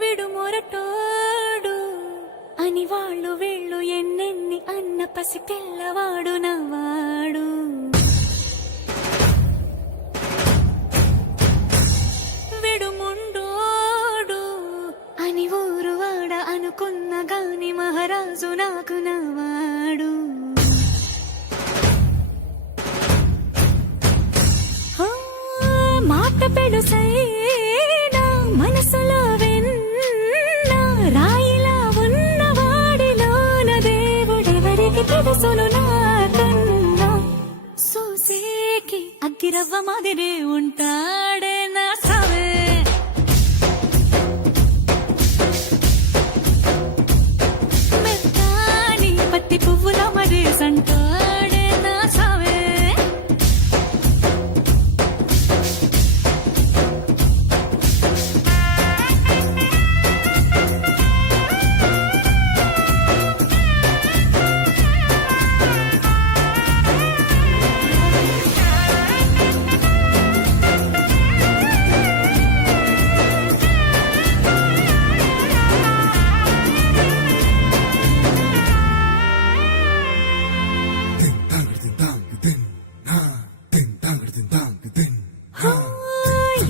విడు మొరటోడు అని వాళ్ళు వీళ్ళు ఎన్నెన్ని అన్న పసి పిల్లవాడు నవ్వాడు. విడు ముండోడు అని ఊరు వాడ అనుకున్న గాని మహారాజు నాకు నవ్వాడు. మాట పెడుసైనా మనసులో వెన్న రాయిలా ఉన్నవాడిలోన దేవుడెవరికి తెలుసును నాకన్నా. సూసేకి అగ్గిరవ్వ మాదిరే ఉంటాడే నా సావే. మెత్తాని పత్తి పువ్వుల మరేసంటాడే నా సావే.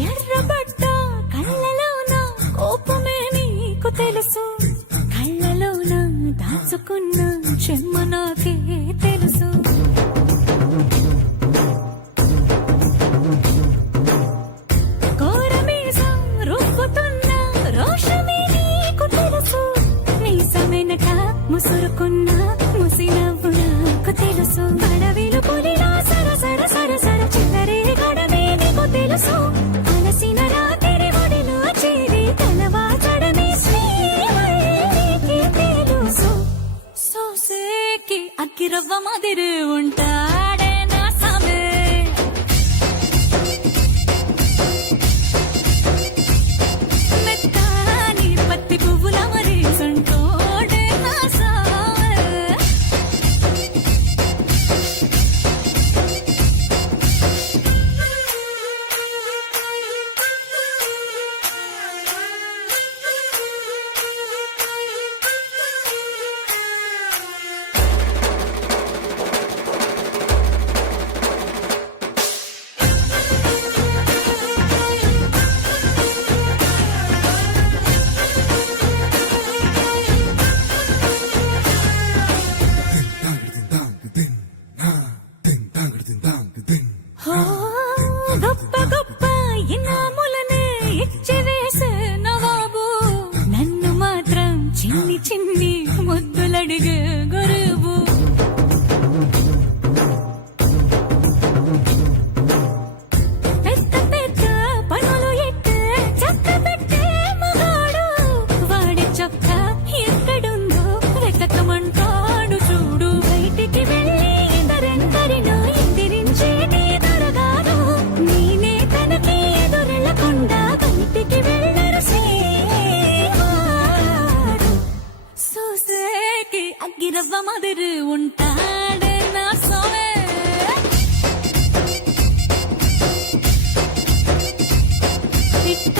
ఎర్రబడ్డ కళ్ళలోన కోపమే నీకు తెలుసు, కళ్ళలోన దాచుకున్న చెమ్మ నాకే